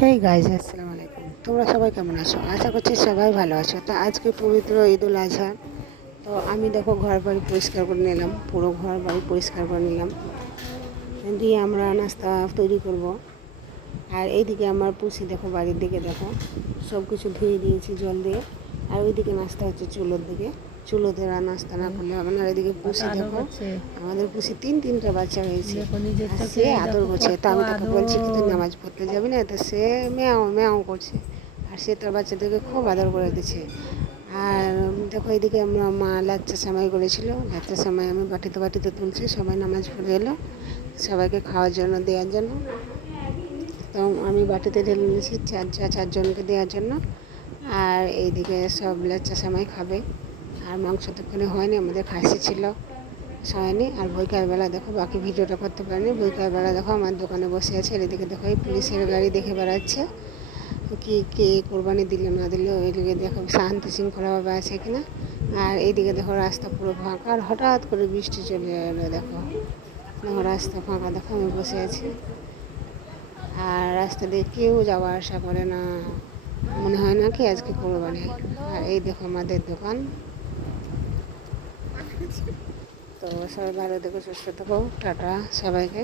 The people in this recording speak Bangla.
হেই গাইজ, আসসালামু আলাইকুম। তোমরা সবাই কেমন আছো? আশা করছি সবাই ভালো আছো। তো আজকে পবিত্র ঈদুল আজহা। তো আমি দেখো ঘর বাড়ি পরিষ্কার করে নিলাম, পুরো ঘর বাড়ি পরিষ্কার করে নিলাম, দিয়ে আমরা নাস্তা তৈরি করব। আর এইদিকে আমার পুষি দেখো, বাড়ির দিকে দেখো সব কিছু ধুয়ে দিয়েছি জল দিয়ে। আর ওইদিকে নাস্তা হচ্ছে চুলোর দিকে, চুলোতে নাস্তা না করলে হবে না। আর এদিকে পুষি দেখো, আমাদের পুষি তিনটা বাচ্চা হয়েছে, আর সে আদর করছে। তো আমি তাকে বলছি কি তুই নামাজ পড়তে যাবি না, তো সে ম্যাও ম্যাও করছে, আর সে তার বাচ্চাদেরকে খুব আদর করে দিচ্ছে। আর দেখো এদিকে আমরা মা লাচ্চা সামাই করেছিল, লাচ্চা সামাই আমি বাটিতে বাটিতে তুলছি, সবাই নামাজ পড়ে এলো সবাইকে খাওয়ার জন্য, দেওয়ার জন্য। তো আমি বাটিতে ঢেলে নিয়েছি চারজনকে দেওয়ার জন্য। আর এইদিকে সব লাচ্চা সামাই খাবে। আর মাংস তখনই হয়নি, আমাদের খাসি ছিল, হয়নি। আর বৈকালবেলা দেখো, বাকি ভিডিওটা করতে পারিনি, বৈকালবেলা দেখো আমার দোকানে বসে আছে। আর এদিকে দেখো এই পুলিশের গাড়ি দেখে বেড়াচ্ছে, কি কে কোরবানি দিলে না দিলে। ওইদিকে দেখো শান্তি শৃঙ্খলাভাবে আছে কিনা। আর এইদিকে দেখো রাস্তা পুরো ফাঁকা, আর হঠাৎ করে বৃষ্টি চলে এলো। দেখো দেখো রাস্তা ফাঁকা, দেখো আমি বসে আছি, আর রাস্তা দিয়ে কেউ যাওয়া আসা করে না, মনে হয় না কি আজকে কোরবানি। আর এই দেখো আমাদের দোকান। তো সবাই ভালো থেকো, সুস্থ থেকো, টাটা সবাইকে।